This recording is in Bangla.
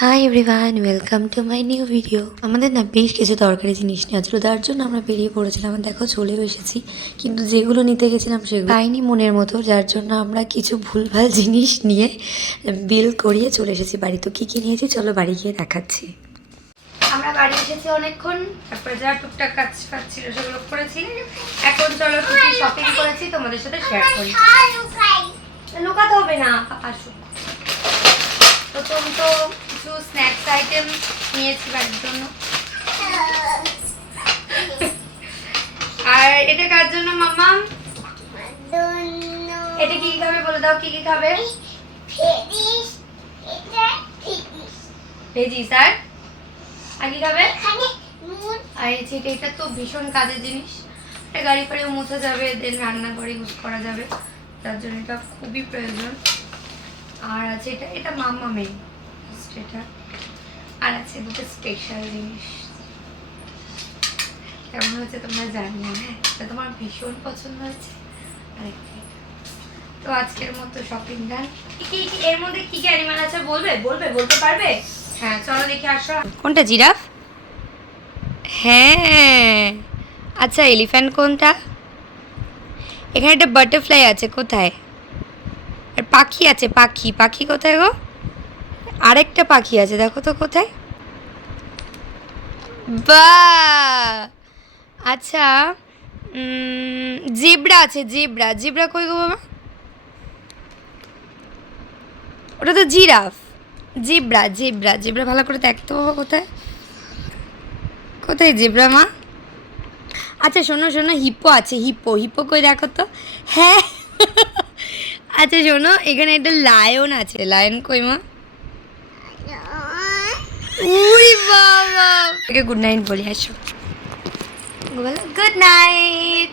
Hi everyone, welcome to my new video. আমাদের না বেশ কিছু দরকারি জিনিস নেওয়া ছিল, তার জন্য আমরা বেরিয়ে পড়েছিলাম। দেখো চলেও এসেছি, কিন্তু যেগুলো নিতে গেছিলাম সেগুলো পাইনি মনের মতো, যার জন্য আমরা কিছু ভুলভাল জিনিস নিয়ে বিল করিয়ে চলে এসেছি বাড়ি। তো কী কী নিয়েছি চলো বাড়ি গিয়ে দেখাচ্ছি। আমরা বাড়ি এসেছি অনেকক্ষণ, তারপরে যা টুকটাক কাজ ছিল সেগুলো করেছি। এখন চলো কিছু শপিং করেছি তোমাদের সাথে শেয়ার করি। লুকাতে হবে না, আসো। প্রথম তো কিছু স্ন্যাক্স আইটেম নিয়েছি বাড়ির জন্য। আর এটা কার জন্য মাম্মা? এটা কি খাবে বলে দাও, কি কি খাবে? ভেজিস আর কি খাবে? আর এটা তো ভীষণ কাজের জিনিস, এটা গাড়ি ফাড়িও মুছা যাবে, দেন রান্না করে ইউজ করা যাবে, তার জন্য এটা খুবই প্রয়োজন। আর আছে এটা মাম্মা মেন, এটা। আর আছে দুটো স্পেশাল জিনিস, কেমন হচ্ছে তোমরা জানিও। হ্যাঁ, এটা তোমার ভীষণ পছন্দ হয়েছে। আরেকটা। তো আজকের মতো শপিং ডান। কি এর মধ্যে কি কি অ্যানিমাল আছে বলতে পারবে? হ্যাঁ চলো দেখে আসো। কোনটা জিরাফ? হ্যাঁ আচ্ছা, এলিফ্যান্ট কোনটা? এখানে একটা বাটারফ্লাই আছে, কোথায়? আর পাখি আছে, পাখি কোথায় গো? আরেকটা পাখি আছে, দেখো তো কোথায়। বাহ, আচ্ছা জেব্রা আছে, জেব্রা কই গো বাবা? ওটা তো জিরাফ। জেব্রা ভালো করে দেখতো বাবা, কোথায় কোথায় জেব্রা মা? আচ্ছা শোনো হিপ্পো আছে, হিপ্পো কই দেখো তো। হ্যাঁ আচ্ছা শোনো, এখানে একটা লায়ন আছে, লায়ন কই মা? উরি বাবা, গুড নাইট বলি, আসো। Good night.